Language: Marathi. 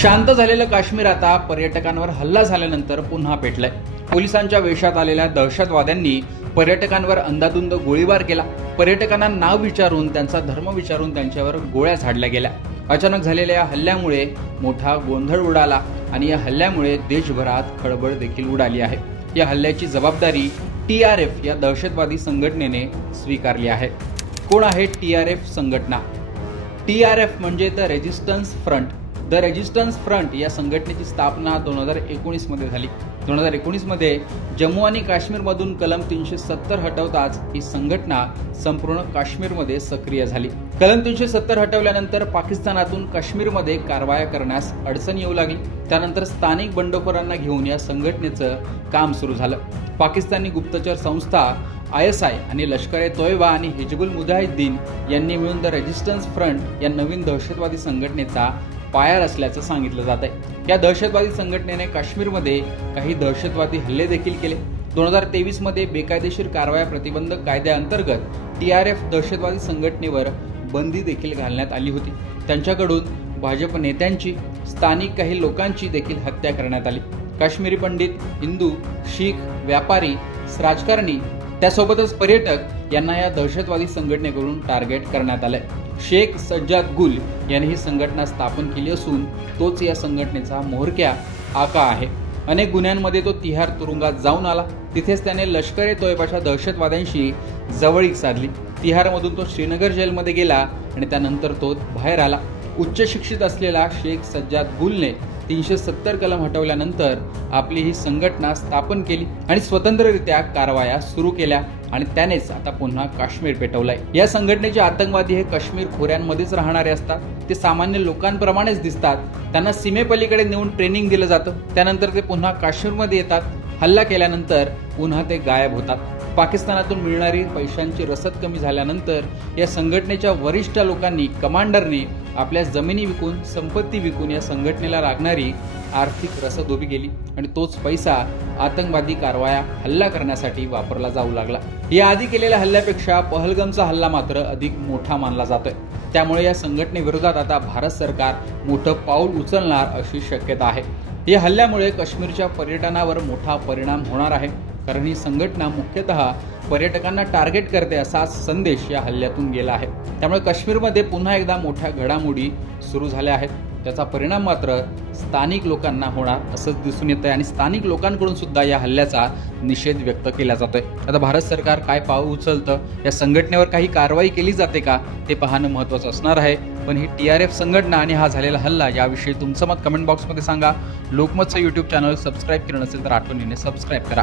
शांत झालेलं काश्मीर आता पर्यटकांवर हल्ला झाल्यानंतर पुन्हा पेटलंय. पोलिसांच्या वेशात आलेल्या दहशतवाद्यांनी पर्यटकांवर अंदाधुंद गोळीबार केला. पर्यटकांना नाव विचारून त्यांचा धर्म विचारून त्यांच्यावर गोळ्या झाडल्या गेल्या. अचानक झालेल्या या हल्ल्यामुळे मोठा गोंधळ उडाला आणि या हल्ल्यामुळे देशभरात खळबळ देखील उडाली आहे. या हल्ल्याची जबाबदारी टी आर एफ या दहशतवादी संघटनेने स्वीकारली आहे. कोण आहे टी आर एफ संघटना? टी आर एफ म्हणजे the resistance front. The resistance front या संघटनेची स्थापना दोन हजार एकोणीसमध्ये झाली. दोन हजार एकोणीसमध्ये जम्मू आणि काश्मीरमधून कलम तीनशे सत्तर हटवताच ही संघटना संपूर्ण काश्मीरमध्ये सक्रिय झाली. कलम तीनशे सत्तर हटवल्यानंतर पाकिस्तानातून काश्मीरमध्ये कारवाया करण्यास अडचण येऊ लागली. त्यानंतर स्थानिक बंडखोरांना घेऊन या संघटनेचं काम सुरू झालं. पाकिस्तानी गुप्तचर संस्था आय एस आय आणि लष्कर ए तोयबा आणि हिजबुल मुजाहिद्दीन यांनी मिळून द रेजिस्टन्स फ्रंट या नवीन दहशतवादी संघटनेचा पाया असल्याचं सांगितलं जात आहे. या दहशतवादी संघटनेने काश्मीरमध्ये काही दहशतवादी हल्ले देखील केले. दोन हजार तेवीसमध्ये बेकायदेशीर कारवाया प्रतिबंधक कायद्याअंतर्गत टी आर एफ दहशतवादी संघटनेवर बंदी देखील घालण्यात आली होती. त्यांच्याकडून भाजप नेत्यांची स्थानिक काही लोकांची देखील हत्या करण्यात आली. काश्मीरी पंडित हिंदू शीख व्यापारी राजकारणी त्यासोबतच पर्यटक यांना या दहशतवादी संघटनेकडून टार्गेट करण्यात आलंय. शेख सज्जाद गुल यांनी ही संघटना स्थापन केली असून तोच या संघटनेचा मोहरक्या आका आहे. अनेक गुन्ह्यांमध्ये तो तिहार तुरुंगात जाऊन आला. तिथेच त्याने लष्कर ए तोयबाच्या दहशतवाद्यांशी जवळीक साधली. तिहारमधून तो श्रीनगर जेलमध्ये गेला आणि त्यानंतर तो बाहेर आला. उच्च शिक्षित असलेला शेख सज्जाद गुलने तीनशे सत्तर कलम हटवल्यानंतर आपली ही संघटना स्थापन केली आणि स्वतंत्ररित्या कारवाया सुरू केल्या. आणि त्यानेच आता पुन्हा काश्मीर पेटवलंय. या संघटनेचे आतंकवादी हे काश्मीर खोऱ्यांमध्येच राहणारे असतात. ते सामान्य लोकांप्रमाणेच दिसतात. त्यांना सीमेपलीकडे नेऊन ट्रेनिंग दिलं जातं. त्यानंतर ते पुन्हा काश्मीरमध्ये येतात. हल्ला केल्यानंतर पुन्हा ते गायब होतात. पाकिस्तानातून मिळणारी पैशांची रसद कमी झाल्यानंतर या संघटनेच्या वरिष्ठ लोकांनी कमांडरने आपल्या जमिनी विकून संपत्ती विकून या संघटनेला लागणारी आर्थिक रसद उभी गेली आणि तोच पैसा आतंकवादी कारवाया हल्ला करण्यासाठी वापरला जाऊ लागला. या आधी केलेल्या हल्ल्यापेक्षा पहलगमचा हल्ला मात्र अधिक मोठा मानला जातोय. त्यामुळे या संघटनेविरोधात आता भारत सरकार मोठं पाऊल उचलणार अशी शक्यता आहे. या हल्ल्यामुळे काश्मीरच्या पर्यटनावर मोठा परिणाम होणार आहे. कारण ही संघटना मुख्यतः पर्यटकांना टार्गेट करते असा संदेश या हल्ल्यातून गेला आहे. त्यामुळे काश्मीरमध्ये पुन्हा एकदा मोठ्या घडामोडी सुरू झाल्या आहेत. त्याचा परिणाम मात्र स्थानिक लोकांना होणार असंच दिसून येत आहे आणि स्थानिक लोकांकडून सुद्धा या हल्ल्याचा निषेध व्यक्त केला जातोय. आता भारत सरकार काय पाऊल उचलतं? या संघटनेवर काही कारवाई केली जाते का? ते पाहणं महत्त्वाचं असणार आहे. पण ही टी आर एफ संघटना आणि हा झालेला हल्ला याविषयी तुमचं मत कमेंट बॉक्समध्ये सांगा. लोकमतचं यूट्यूब चॅनल सबस्क्राईब केलं नसेल तर आठवणीने सबस्क्राईब करा.